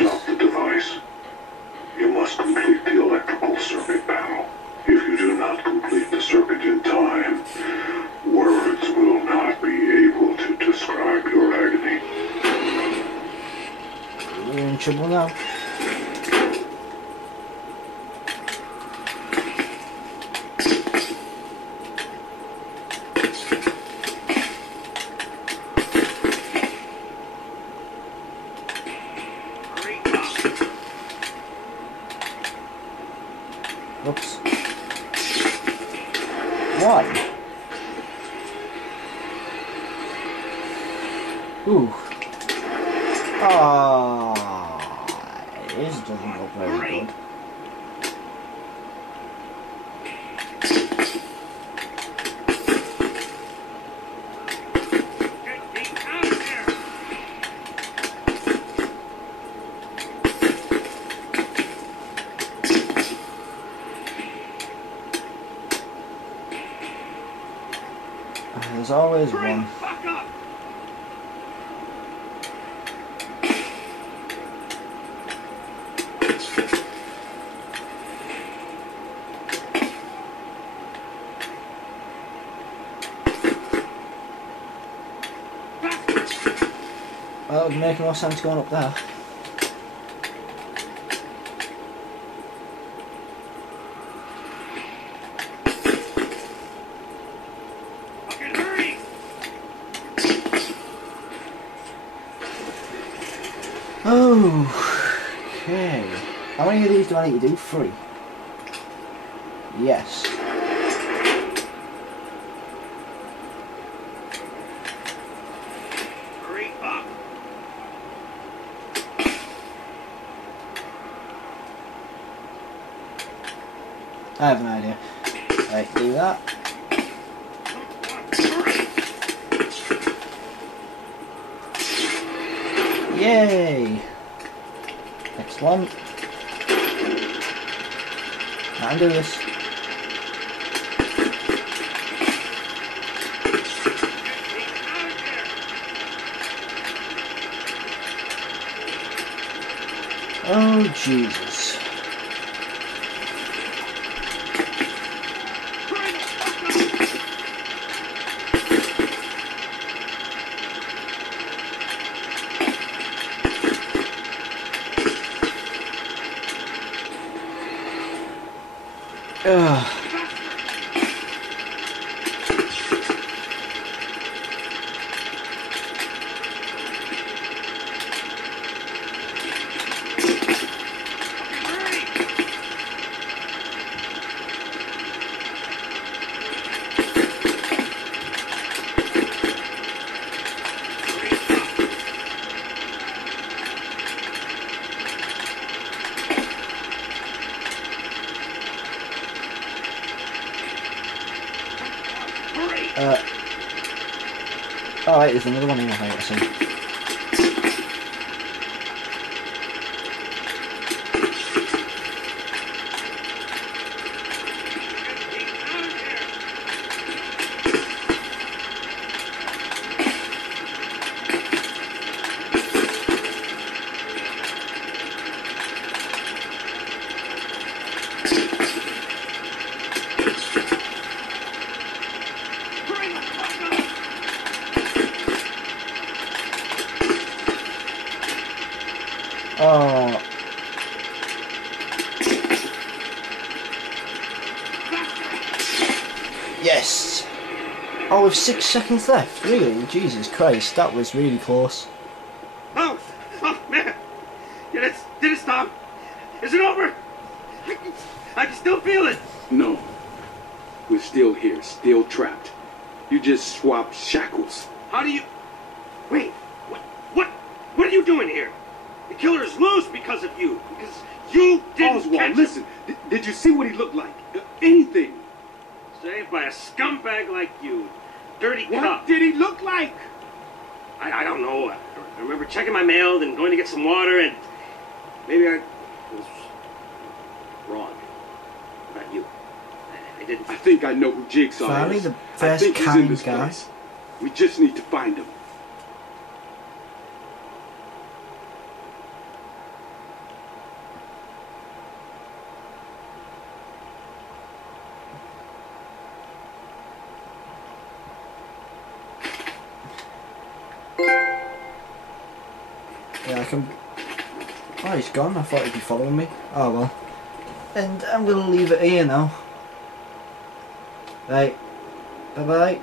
stop the device, you must complete the electrical circuit panel. If you do not complete the circuit in time, words will not be able to describe your agony. We're in trouble now. Oops. Why? Ooh. This doesn't look very good. There's always one. Well, it would make more sense going up there. Okay. How many of these do I need to do? 3. Yes. Hurry up. I have an idea. Right, do that. Yay! Next one. I can do this. Oh, Jesus. Ugh. Alright, there's another one in the height, I see. Oh. Yes. Oh, with 6 seconds left. Really? Jesus Christ, that was really close. Oh man. Did it stop? Is it over? I can still feel it. No. We're still here, still trapped. You just swapped shackles. How do you... Wait, what are you doing here? The killer's loose because of you. Because you didn't Oswald, catch listen. Did you see what he looked like? Anything. Saved by a scumbag like you. Dirty What cop. did he look like? I don't know. I remember checking my mail, then going to get some water, and maybe I was wrong about you. I didn't... I think I know who Jigsaw Finally, is. the I first think he's in kind this guy. place. We just need to find him. Yeah, I can... Oh, he's gone. I thought he'd be following me. Oh, well. And I'm going to leave it here now. Right. Bye-bye.